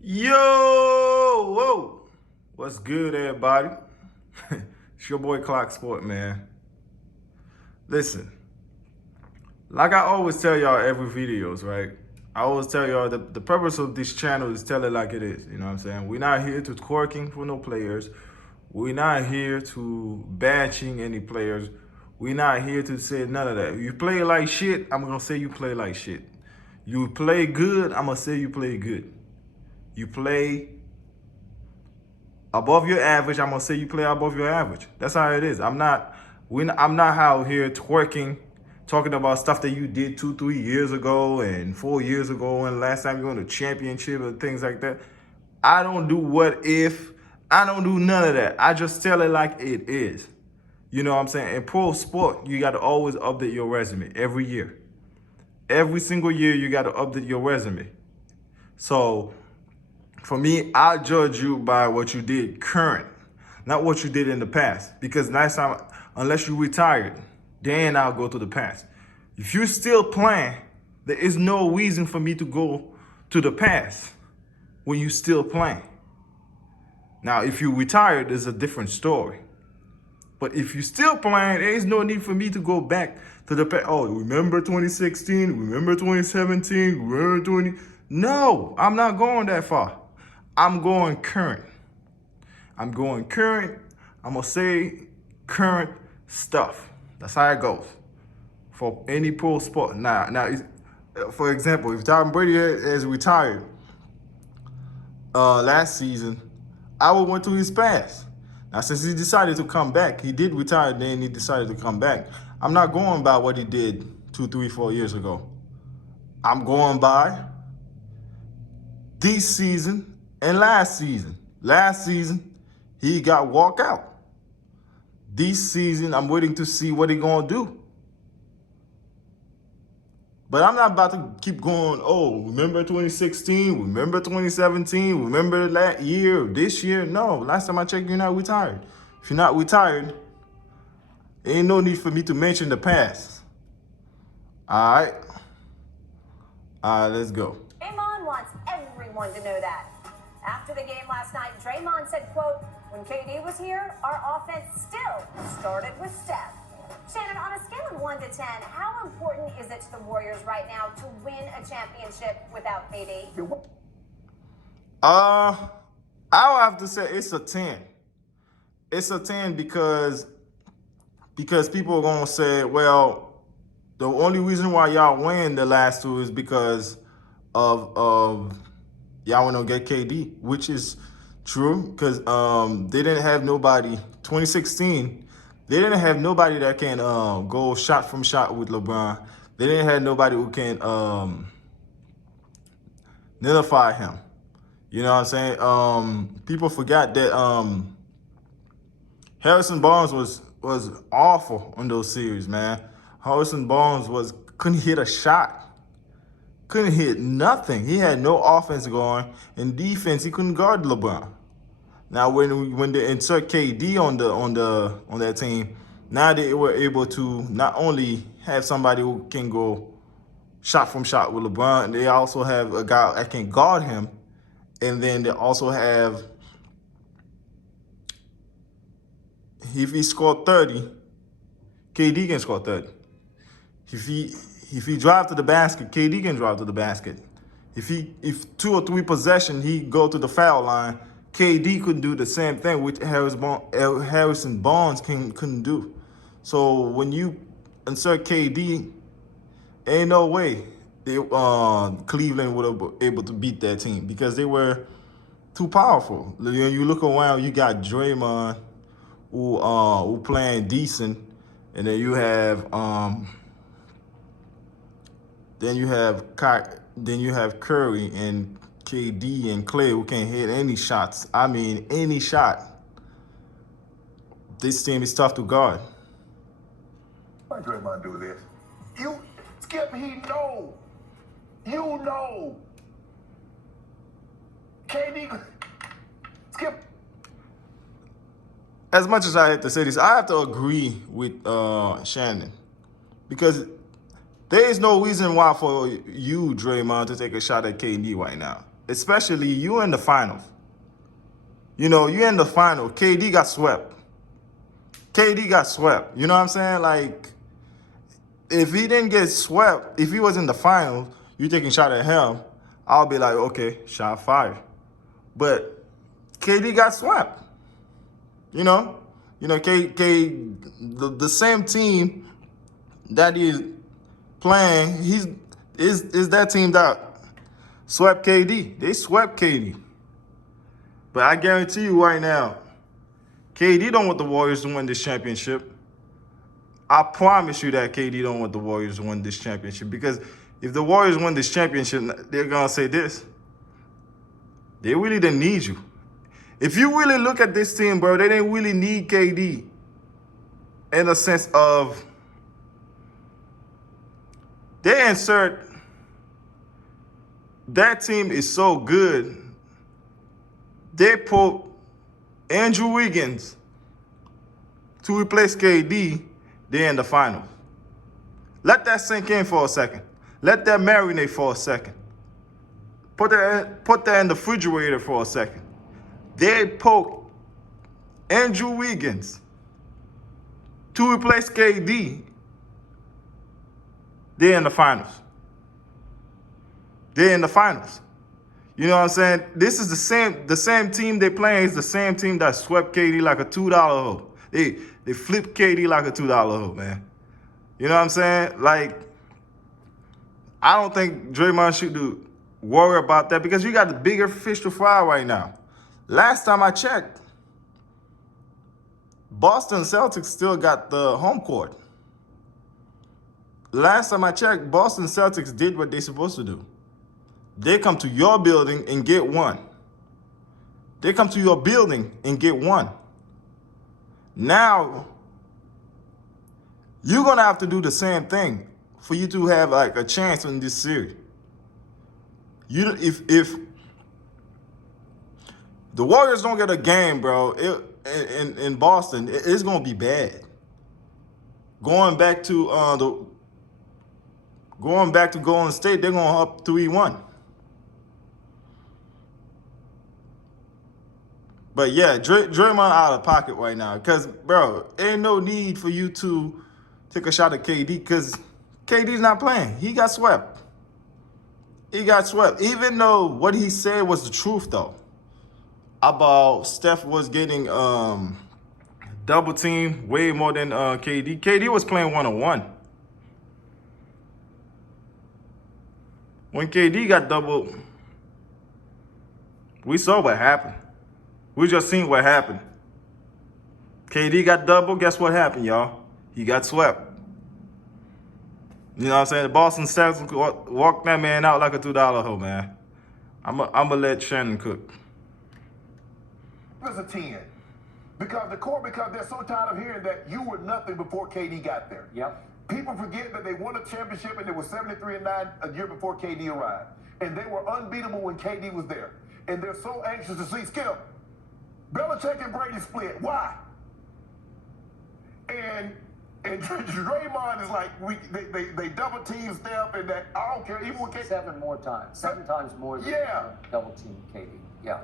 Yo, whoa, what's good, everybody? It's your boy Clock Sport, man. Listen, like I always tell y'all every videos, right? I always tell y'all the purpose of this channel is tell it like it is. You know what I'm saying? We're not here to twerking for no players. We're not here to bashing any players. We're not here to say none of that. You play like shit, I'm gonna say you play like shit. You play good, I'm gonna say you play good. You play above your average, I'm gonna say you play above your average. That's how it is. I'm not out here twerking, talking about stuff that you did 2, 3 years ago and 4 years ago and last time you won a championship and things like that. I don't do what if. I don't do none of that. I just tell it like it is. You know what I'm saying? In pro sport, you got to always update your resume every year. Every single year, you got to update your resume. So for me, I judge you by what you did current, not what you did in the past. Because next time, unless you retired, then I'll go to the past. If you're still playing, there is no reason for me to go to the past when you're still playing. Now, if you retired, there's a different story. But if you're still playing, there is no need for me to go back to the past. Oh, remember 2016? Remember 2017? Remember 20? No, I'm not going that far. I'm going current. I'm going current. I'm going to say current stuff. That's how it goes for any pro sport. Now, for example, if Tom Brady has retired last season, I would went to his past. Now, since he decided to come back, he did retire, then he decided to come back. I'm not going by what he did 2, 3, 4 years ago. I'm going by this season and last season. Last season, he got walk out. This season, I'm waiting to see what he gonna do. But I'm not about to keep going, oh, remember 2016, remember 2017, remember that year, this year. No, last time I checked, you're not retired. If you're not retired, ain't no need for me to mention the past. All right? All right, let's go. Draymond wants everyone to know that. After the game last night, Draymond said, quote, when KD was here, our offense still started with Steph. Shannon, on a scale of 1 to 10, how important is it to the Warriors right now to win a championship without KD? I would have to say it's a 10. It's a 10 because people are gonna say, well, the only reason why y'all win the last two is because of y'all want to get KD, which is true because they didn't have nobody. 2016, they didn't have nobody that can go shot from shot with LeBron. They didn't have nobody who can nullify him. You know what I'm saying? People forgot that Harrison Barnes was awful on those series, man. Harrison Barnes couldn't hit a shot. Couldn't hit nothing. He had no offense going. In defense, he couldn't guard LeBron. Now, when they insert KD on that team, now they were able to not only have somebody who can go shot from shot with LeBron, they also have a guy that can guard him, and then they also have, if he scored 30, KD can score 30. If he drive to the basket, KD can drive to the basket. If 2 or 3 possessions, he go to the foul line, KD could do the same thing, which Harrison Barnes couldn't do. So when you insert KD, ain't no way Cleveland would have been able to beat that team because they were too powerful. You look around, you got Draymond who playing decent, and then you have Curry and KD and Clay who can't hit any shots. I mean, any shot. This team is tough to guard. Why Draymond do this? You, Skip, he know. You know. KD, Skip. As much as I have to say this, I have to agree with Shannon because there is no reason why for you, Draymond, to take a shot at KD right now. especially you in the finals. You know, you in the final. KD got swept. KD got swept. You know what I'm saying? Like, if he didn't get swept, if he was in the finals, you taking shot at him, I'll be like, okay, shot fired. But KD got swept. You know, the same team that he's playing, is that team that swept KD. They swept KD. But I guarantee you right now, KD don't want the Warriors to win this championship. I promise you that KD don't want the Warriors to win this championship, because if the Warriors win this championship, they're going to say this. They really didn't need you. If you really look at this team, bro, they didn't really need KD in a sense of they insert that team is so good. They put Andrew Wiggins to replace KD. They're in the finals. Let that sink in for a second. Let that marinate for a second. Put that in the refrigerator for a second. They poke Andrew Wiggins to replace KD. They're in the finals. They're in the finals. You know what I'm saying? This is the same team they playing is the same team that swept KD like a $2 hoe. They flipped KD like a $2 hoe, man. You know what I'm saying? Like, I don't think Draymond should worry about that, because you got the bigger fish to fry right now. Last time I checked, Boston Celtics still got the home court. Last time I checked, Boston Celtics did what they're supposed to do. They come to your building and get one. They come to your building and get one. Now, you're going to have to do the same thing for you to have like a chance in this series. If the Warriors don't get a game, bro, in Boston, it's going to be bad. Going back to Golden State, they're going up 3-1. But yeah, Draymond out of pocket right now, because, bro, ain't no need for you to take a shot at KD, because KD's not playing. He got swept. He got swept. Even though what he said was the truth, though, about Steph was getting double teamed way more than KD. KD was playing one-on-one. When KD got doubled, we saw what happened. We just seen what happened. KD got doubled. Guess what happened, y'all? He got swept. You know what I'm saying? The Boston Celtics walked that man out like a $2 hoe, man. I'm going to let Shannon cook. It was a 10. Because they're so tired of hearing that you were nothing before KD got there. Yep. People forget that they won a championship and they were 73-9 a year before KD arrived. And they were unbeatable when KD was there. And they're so anxious to see Skip. Belichick and Brady split. Why? And Draymond is like, they double team Steph, and that I don't care. Even with KD. 7 times more than double team KD. Yeah.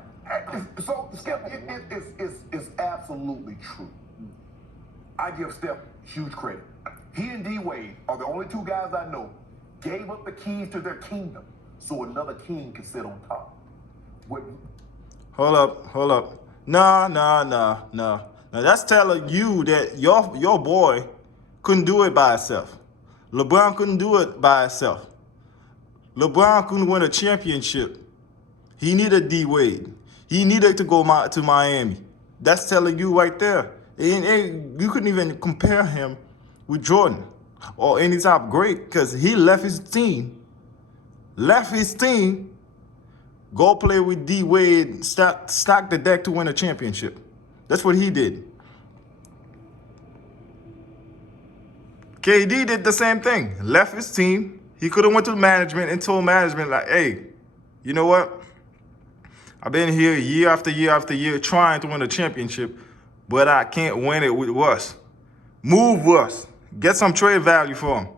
So Skip, it's absolutely true. I give Steph huge credit. He and D Wade are the only two guys I know gave up the keys to their kingdom so another king could sit on top. Hold up. Nah. Now that's telling you that your boy couldn't do it by himself. LeBron couldn't do it by himself. LeBron couldn't win a championship. He needed D Wade. He needed to go to Miami. That's telling you right there. And you couldn't even compare him with Jordan or any top great, because he left his team, go play with D Wade, stock the deck to win a championship. That's what he did. KD did the same thing. Left his team. He could have went to management and told management, like, hey, you know what? I've been here year after year after year trying to win a championship, but I can't win it with Russ. Move Russ. Get some trade value for him.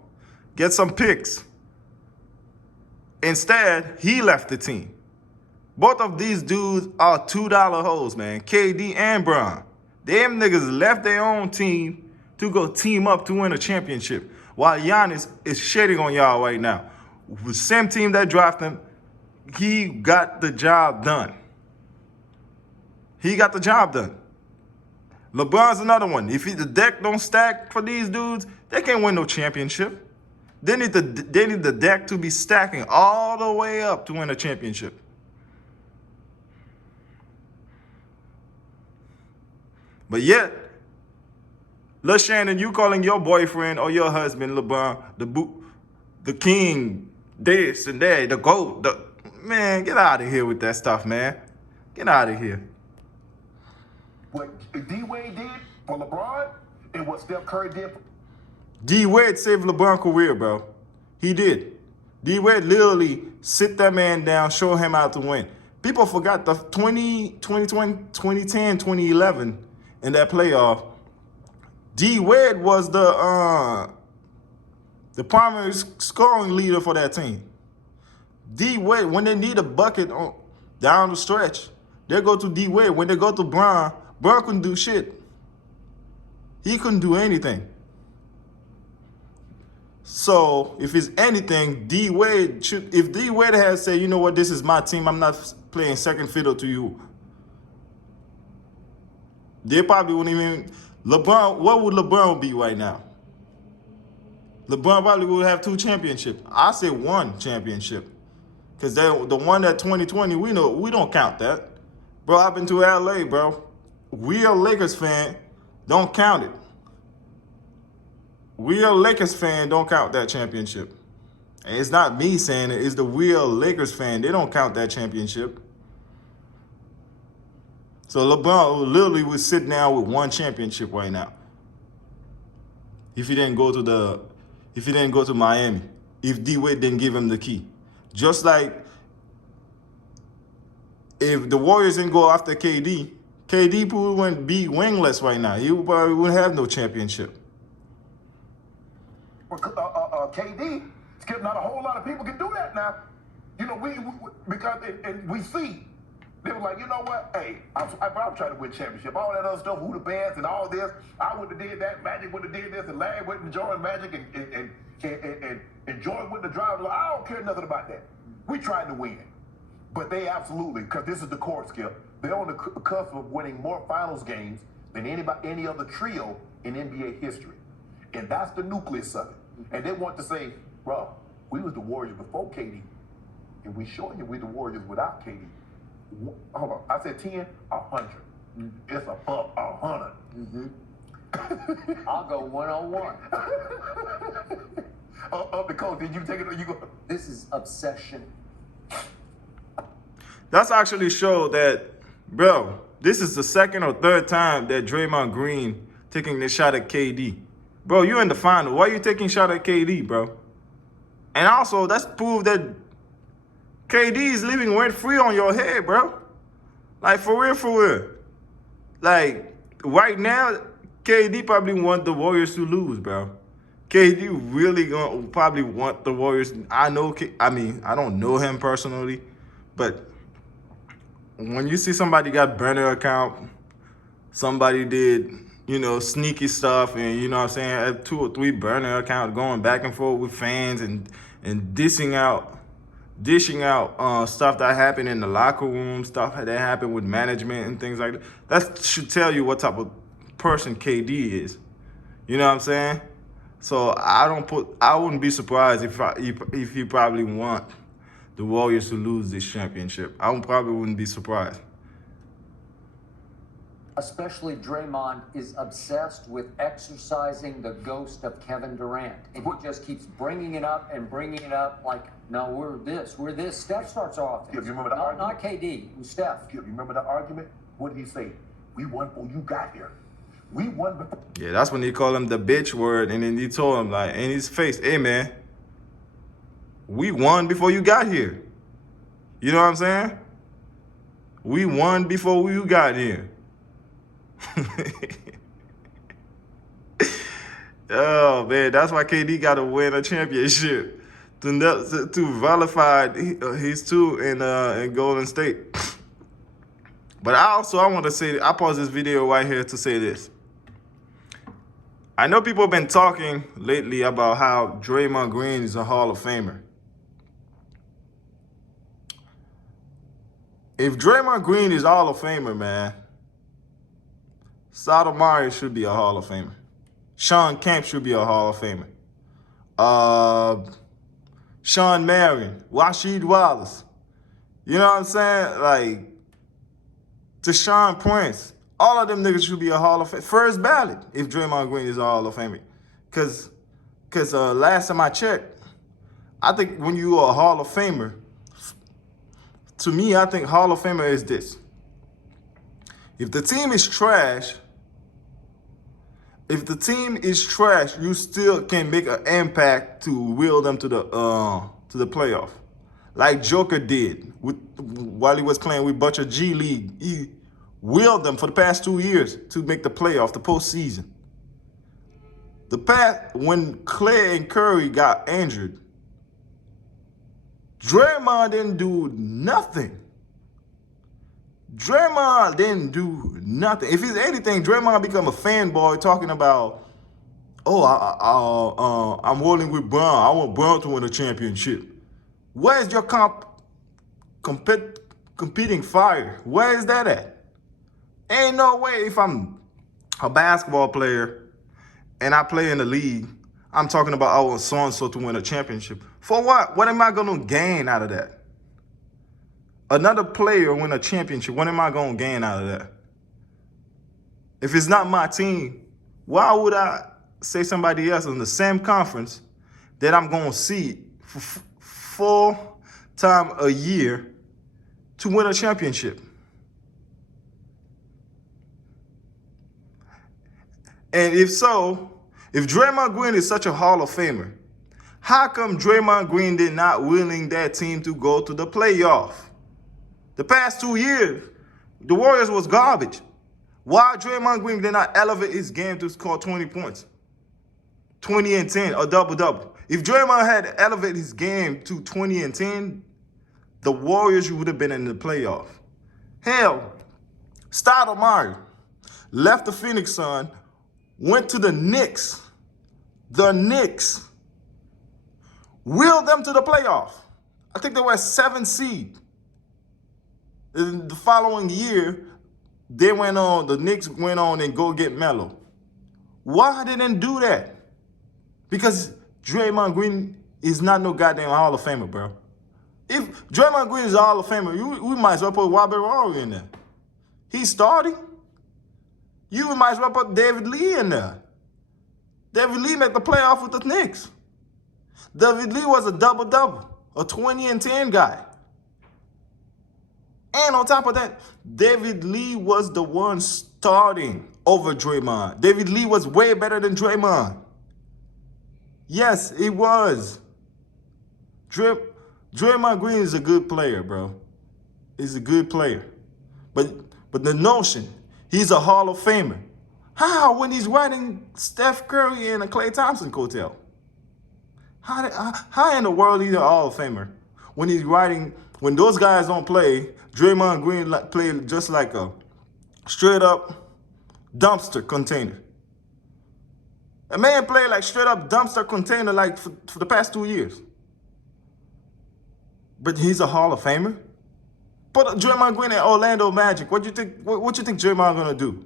Get some picks. Instead, he left the team. Both of these dudes are $2 hoes, man. KD and Bron. Them niggas left their own team to go team up to win a championship. While Giannis is shitting on y'all right now. The same team that drafted him, he got the job done. He got the job done. LeBron's another one. If the deck don't stack for these dudes, they can't win no championship. They need the deck to be stacking all the way up to win a championship. But yet, Lil Shannon, you calling your boyfriend or your husband LeBron the king, this and that, the GOAT. Man, get out of here with that stuff, man. Get out of here. What D-Wade did for LeBron and what Steph Curry did for D-Wade saved LeBron's career, bro. He did. D-Wade literally sit that man down, show him how to win. People forgot the 2010, 2011 in that playoff. D-Wade was the primary scoring leader for that team. D-Wade, when they need a bucket down the stretch, they go to D-Wade. When they go to Bron couldn't do shit. He couldn't do anything. So, if it's anything, D-Wade should, if D-Wade had said, you know what, this is my team, I'm not playing second fiddle to you, they probably wouldn't even, LeBron, what would LeBron be right now? LeBron probably would have 2 championships. I say 1 championship. Because the one that 2020, we don't count that. Bro, I've been to LA, bro. We a Lakers fan, don't count it. We a Lakers fan, don't count that championship. And it's not me saying it, it's the real Lakers fan. They don't count that championship. So LeBron literally would sit down with 1 championship right now. If he didn't go to Miami, if D-Wade didn't give him the key. Just like if the Warriors didn't go after KD probably wouldn't be wingless right now. He probably wouldn't have no championship. KD, Skip, not a whole lot of people can do that now. You know, because we see, they were like, you know what? Hey, I'm trying to win championship. All that other stuff, who the best and all this. I would have did that. Magic would have did this, and Larry wouldn't join Magic, and Jordan wouldn't have driven. I don't care nothing about that. We tried to win, but they absolutely, because this is the core, Skip. They're on the cusp of winning more finals games than any other trio in NBA history, and that's the nucleus of it. And they want to say, bro, we was the Warriors before KD, and we showing you we the Warriors without KD. Hold on, I said 10, 100. It's above 100. I'll go 101. Because did you take it or you go? This is obsession. That's actually show that, bro, this is the 2nd or 3rd time that Draymond Green taking this shot at KD. Bro, you're in the final. Why are you taking a shot at KD, bro? And also, that's proof that KD is living rent-free on your head, bro. Like, for real. Like, right now, KD probably want the Warriors to lose, bro. KD really gonna probably want the Warriors. I don't know him personally, but when you see somebody got burner account, somebody did, sneaky stuff, and you know what I'm saying, have 2 or 3 burner accounts going back and forth with fans and dishing out stuff that happened in the locker room, stuff that happened with management and things like that. That should tell you what type of person KD is. You know what I'm saying? So I wouldn't be surprised if he probably want the Warriors to lose this championship. I probably wouldn't be surprised. Especially Draymond is obsessed with exercising the ghost of Kevin Durant. And he just keeps bringing it up like, no, we're this. Steph starts off. You remember the argument? Not KD, it was Steph. You remember the argument? What did he say? We won before you got here. We won before. Yeah, that's when he called him the bitch word, and then he told him, like, in his face, hey, man, we won before you got here. You know what I'm saying? We won before you got here. Oh, man, that's why KD got to win a championship to vilify his two in Golden State. But I want to say, I pause this video right here to say this. I know people have been talking lately about how Draymond Green is a Hall of Famer. If Draymond Green is a Hall of Famer, man, Sotomayor should be a Hall of Famer. Sean Kemp should be a Hall of Famer. Sean Marion, Rasheed Wallace. You know what I'm saying? Like, Deshaun Prince. All of them niggas should be a Hall of Fame. First ballot if Draymond Green is a Hall of Famer. Because last time I checked, I think when you are a Hall of Famer, to me, I think Hall of Famer is this. If the team is trash, you still can make an impact to will them to the playoff. Like Joker did while he was playing with bunch of G League. He willed them for the past 2 years to make the playoff, the postseason. When Clay and Curry got injured, Draymond didn't do nothing. Draymond didn't do nothing. If it's anything, Draymond become a fanboy talking about, I'm rolling with Brown. I want Brown to win a championship. Where's your competing fire? Where is that at? Ain't no way if I'm a basketball player and I play in the league, I'm talking about I want so-and-so to win a championship. For what? What am I going to gain out of that? Another player win a championship, what am I going to gain out of that? If it's not my team, why would I say somebody else in the same conference that I'm going to see for 4 times a year to win a championship? And if so, if Draymond Green is such a Hall of Famer, how come Draymond Green did not willing that team to go to the playoff? The past 2 years, the Warriors was garbage. Why Draymond Green did not elevate his game to score 20 points? 20 and 10, a double-double. If Draymond had elevated his game to 20 and 10, the Warriors would have been in the playoff. Hell, Stoudemire left the Phoenix Suns, went to the Knicks. The Knicks willed them to the playoff. I think they were a 7th seed. In the following year, the Knicks went on and go get Melo. Why they didn't do that? Because Draymond Green is not no goddamn Hall of Famer, bro. If Draymond Green is a Hall of Famer, we might as well put Robert Horry in there. He's starting. You might as well put David Lee in there. David Lee made the playoff with the Knicks. David Lee was a double-double, a 20 and 10 guy. And on top of that, David Lee was the one starting over Draymond. David Lee was way better than Draymond. Yes, it was. Draymond Green is a good player, bro. He's a good player. But the notion, he's a Hall of Famer. How when he's riding Steph Curry and a Klay Thompson coattail? How in the world he's a Hall of Famer? When those guys don't play, Draymond Green played just like a straight up dumpster container. A man played like straight up dumpster container like for the past 2 years. But he's a Hall of Famer? Put Draymond Green at Orlando Magic. What you think Draymond gonna do?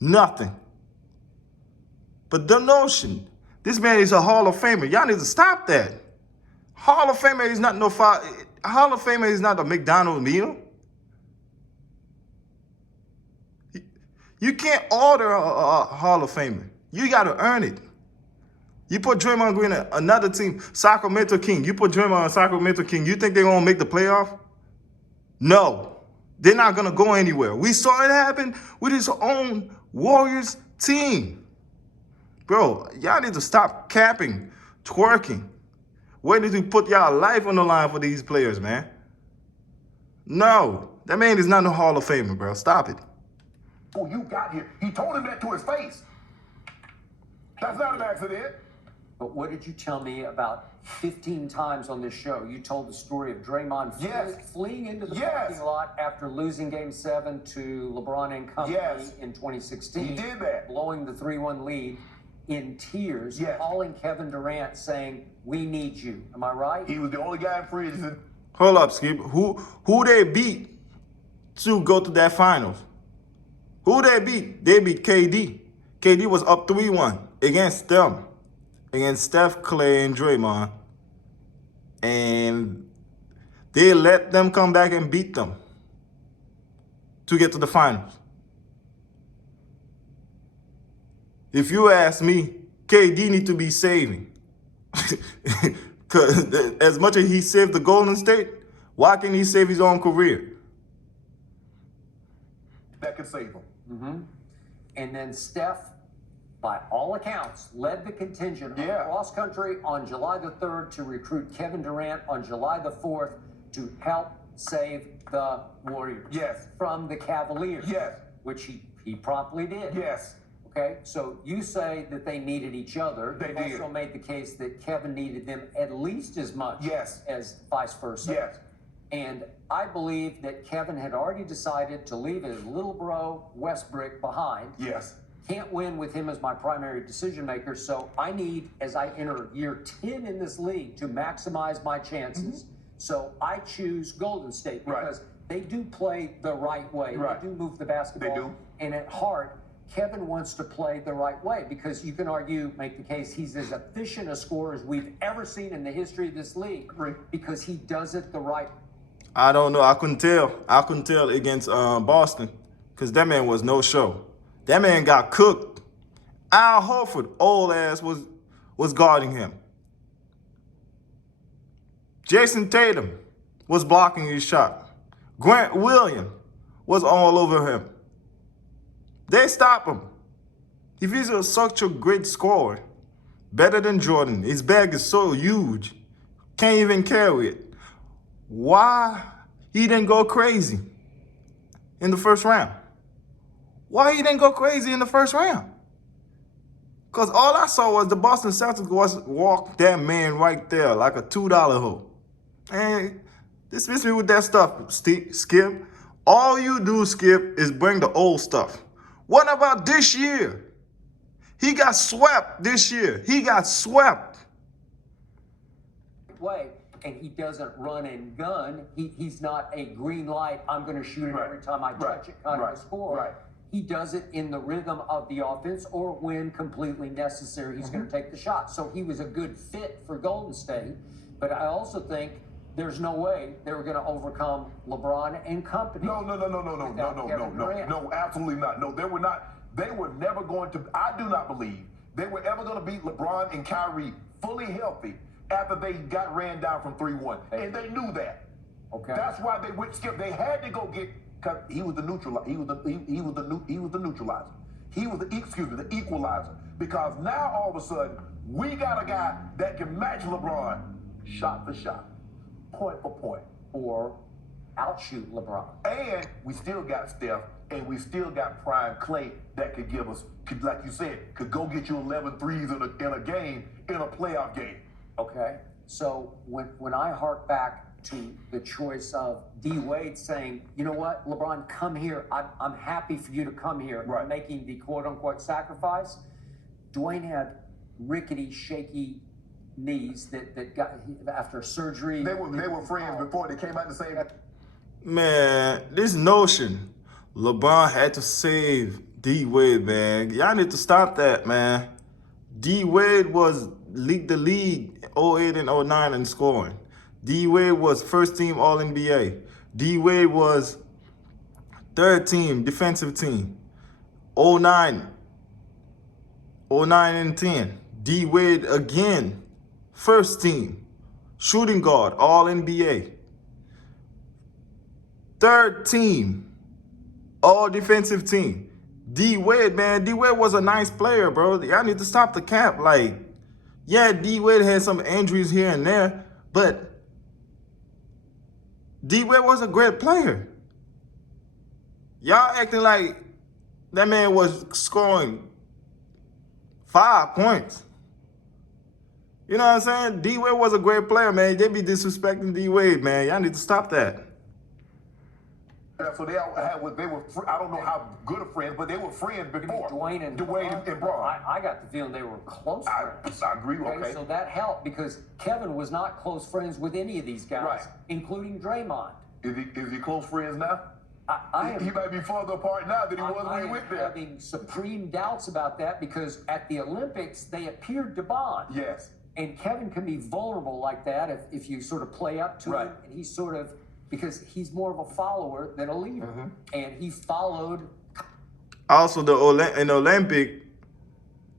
Nothing. But the notion, this man is a Hall of Famer. Y'all need to stop that. Hall of Famer is not Hall of Famer is not a McDonald's meal. You can't order a Hall of Famer. You got to earn it. You put Draymond Green at another team, Sacramento King. You put Draymond on Sacramento King. You think they're going to make the playoff? No. They're not going to go anywhere. We saw it happen with his own Warriors team. Bro, y'all need to stop capping, twerking. Waiting to put y'all life on the line for these players, man. No. That man is not no Hall of Famer, bro. Stop it. Oh, you got here. He told him that to his face. That's not an accident. But what did you tell me about 15 times on this show? You told the story of Draymond fleeing into the parking lot after losing Game 7 to LeBron and company in 2016. He did that. Blowing the 3-1 lead in tears, calling Kevin Durant saying, "We need you." Am I right? He was the only guy in free agency. Hold up, Skip. Who they beat to go to that finals? Who they beat? They beat KD. KD was up 3-1 against them. Against Steph, Clay, and Draymond. And they let them come back and beat them to get to the finals. If you ask me, KD need to be saving. Because as much as he saved the Golden State, why can't he save his own career? That could save him. Mm-hmm. And then Steph, by all accounts, led the contingent across country on July the 3rd to recruit Kevin Durant on July the 4th to help save the Warriors from the Cavaliers, which he promptly did. Okay, so you say that they needed each other. They did. Also made the case that Kevin needed them at least as much as vice versa. And I believe that Kevin had already decided to leave his little bro Westbrook behind. Can't win with him as my primary decision maker, so I need, as I enter year 10 in this league, to maximize my chances. So I choose Golden State because they do play the right way. They do move the basketball. They do. And at heart, Kevin wants to play the right way because you can argue, make the case, he's as efficient a scorer as we've ever seen in the history of this league because he does it the right way. I don't know. I couldn't tell against Boston because that man was no show. That man got cooked. Al Horford, old ass, was guarding him. Jason Tatum was blocking his shot. Grant Williams was all over him. They stop him. If he's such a great scorer, better than Jordan, his bag is so huge, can't even carry it. Why he didn't go crazy in the first round? Why he didn't go crazy in the first round? Because all I saw was the Boston Celtics walk that man right there like a $2 hole. And dismiss me with that stuff, Skip. All you do, Skip, is bring the old stuff. What about this year? He got swept this year. He got swept. Way, and he doesn't run and gun. He's not a green light, I'm going to shoot it every time I touch it kind of a score. He does it in the rhythm of the offense or when completely necessary, he's going to take the shot. So he was a good fit for Golden State. But I also think there's no way they were going to overcome LeBron and company. No, absolutely not. No, they were not. They were never going to. I do not believe they were ever going to beat LeBron and Kyrie fully healthy after they got ran down from 3-1, and they knew that. Okay. That's why they went Skip. They had to go get. Cause he was the neutralizer. He was the neutralizer. He was the equalizer. Because now all of a sudden we got a guy that can match LeBron, shot for shot, point for point, or outshoot LeBron. And we still got Steph, and we still got prime Clay that could give us, like you said, could go get you 11 threes in a game, in a playoff game. Okay. So when I hark back to the choice of D. Wade saying, you know what, LeBron, come here. I'm happy for you to come here. Making the quote-unquote sacrifice. Dwayne had rickety, shaky knees that got after surgery. They were friends before they came out to say that. Man, this notion LeBron had to save D. Wade, man. Y'all need to stop that, man. D. Wade was the league 08 and 09 in scoring. D. Wade was first team All-NBA. D. Wade was third team defensive team. 09 and 10. D. Wade again, first team shooting guard All-NBA. Third team all defensive team. D. Wade, man, D. Wade was a nice player, bro. Y'all need to stop the cap. Like, yeah, D. Wade had some injuries here and there, but D. Wade was a great player. Y'all acting like that man was scoring 5 points. You know what I'm saying? D-Wade was a great player, man. They be disrespecting D-Wade, man. Y'all need to stop that. Yeah, so they were. I don't know how good of friends, but they were friends before. Dwayne and Braun. I got the feeling they were close friends. I agree. Okay. So that helped because Kevin was not close friends with any of these guys, including Draymond. Is he close friends now? He might be further apart now than he was when he went there. I'm having supreme doubts about that because at the Olympics they appeared to bond. Yes. And Kevin can be vulnerable like that if you sort of play up to him, and he's sort of, because he's more of a follower than a leader, and he followed. Also, in the Olympic,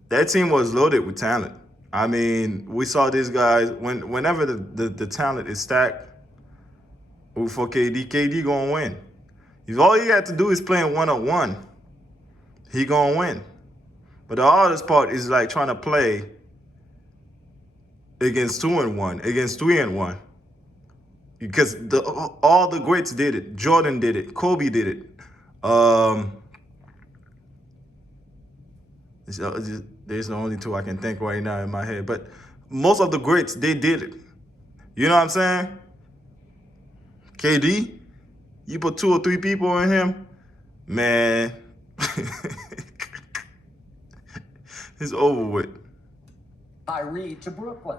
that team was loaded with talent. I mean, we saw these guys whenever the talent is stacked for KD gonna win. All he had to do is play 1-on-1. He gonna win. But the hardest part is like trying to play against 2-1, against 3-1. Because all the greats did it. Jordan did it. Kobe did it. There's the only two I can think right now in my head. But most of the greats, they did it. You know what I'm saying? KD, you put 2 or 3 people in him, man, it's over with. Kyrie to Brooklyn.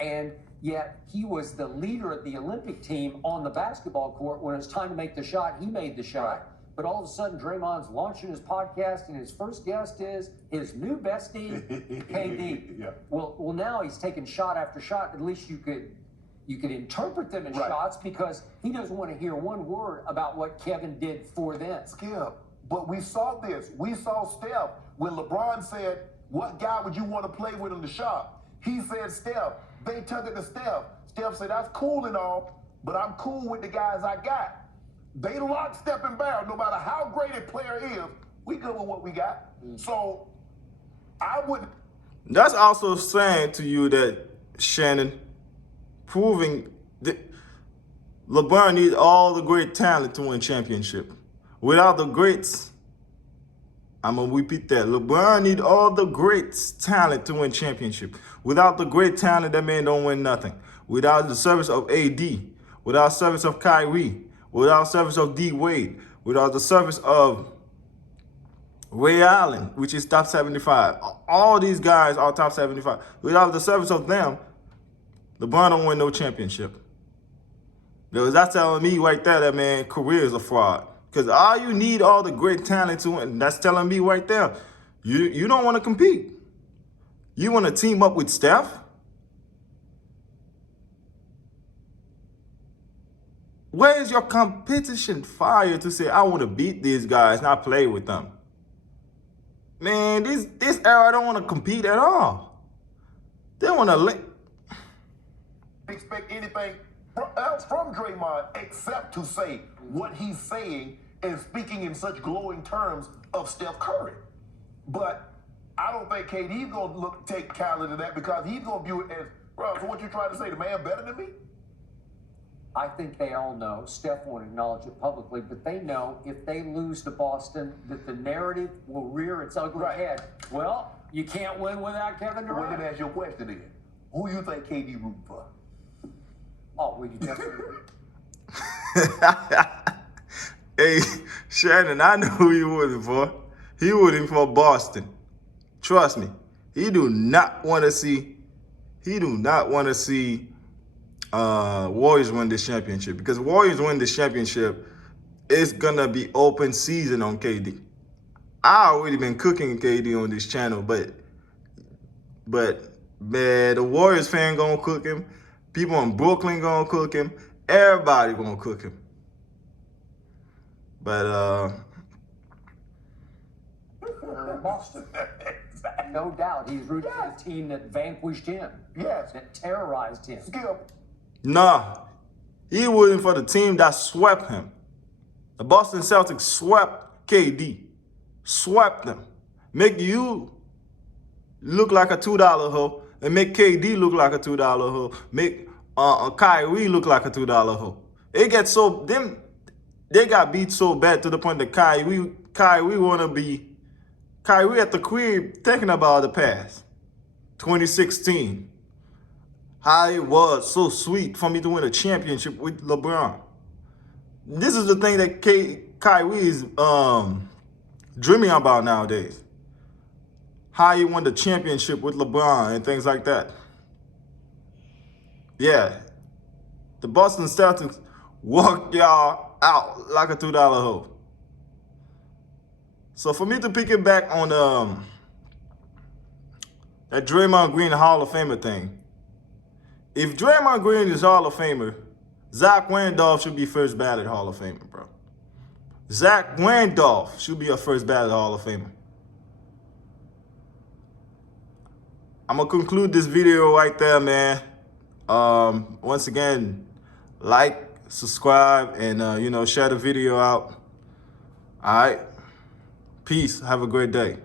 And yet he was the leader of the Olympic team on the basketball court. When it was time to make the shot, he made the shot. But all of a sudden, Draymond's launching his podcast, and his first guest is his new bestie, KD. Well, now he's taking shot after shot. At least you could interpret them as shots because he doesn't want to hear one word about what Kevin did for them. Skip, but we saw this. We saw Steph when LeBron said, "What guy would you want to play with in the shop?" He said Steph. They took it to Steph. Steph said, "That's cool and all, but I'm cool with the guys I got." They lock Steph and barrel. No matter how great a player is, we good with what we got. So I would. That's also saying to you that, Shannon, proving that LeBron needs all the great talent to win championship. Without the greats, I'm going to repeat that. LeBron needs all the greats talent to win championship. Without the great talent, that man don't win nothing. Without the service of AD, without service of Kyrie, without service of D-Wade, without the service of Ray Allen, which is top 75. All these guys are top 75. Without the service of them, LeBron don't win no championship. Because that's telling me right there that, man, career is a fraud. Because all you need all the great talent to win. That's telling me right there, you don't want to compete. You want to team up with Steph? Where is your competition fire to say, I want to beat these guys, not play with them? Man, this era don't want to compete at all. They want to expect anything else from Draymond except to say what he's saying and speaking in such glowing terms of Steph Curry. But I don't think KD's going to take kindly to that because he's going to view it as, bro, so what you trying to say, the man better than me? I think they all know, Steph won't acknowledge it publicly, but they know if they lose to Boston, that the narrative will rear its ugly head. Well, you can't win without Kevin Durant. Well, let me ask you a question then. Who you think KD rooting for? Oh, well, you definitely. Hey, Shannon, I know who he rooting for. He rooting for Boston. Trust me. He do not want to see Warriors win this championship. Because Warriors win this championship, it's gonna be open season on KD. I already been cooking KD on this channel, but man, the Warriors fan gonna cook him. People in Brooklyn gonna cook him. Everybody gonna cook him. But Boston. No doubt, he's rooting for the team that vanquished him. Yes. That terrorized him. Skip. nah, he rooting for the team that swept him. The Boston Celtics swept KD. Swept them. Make you look like a $2 hoe and make KD look like a $2 hoe. Make Kyrie look like a $2 hoe. It gets so they got beat so bad to the point that Kyrie at the crib thinking about the past. 2016. how it was so sweet for me to win a championship with LeBron. This is the thing that Kyrie is dreaming about nowadays. How he won the championship with LeBron and things like that. Yeah, the Boston Celtics walked y'all out like a $2 hoe. So for me to pick it back on that Draymond Green Hall of Famer thing, if Draymond Green is Hall of Famer, Zach Randolph should be first ballot Hall of Famer, bro. Zach Randolph should be a first ballot Hall of Famer. I'm going to conclude this video right there, man. Once again, like, subscribe, and, share the video out. All right. Peace. Have a great day.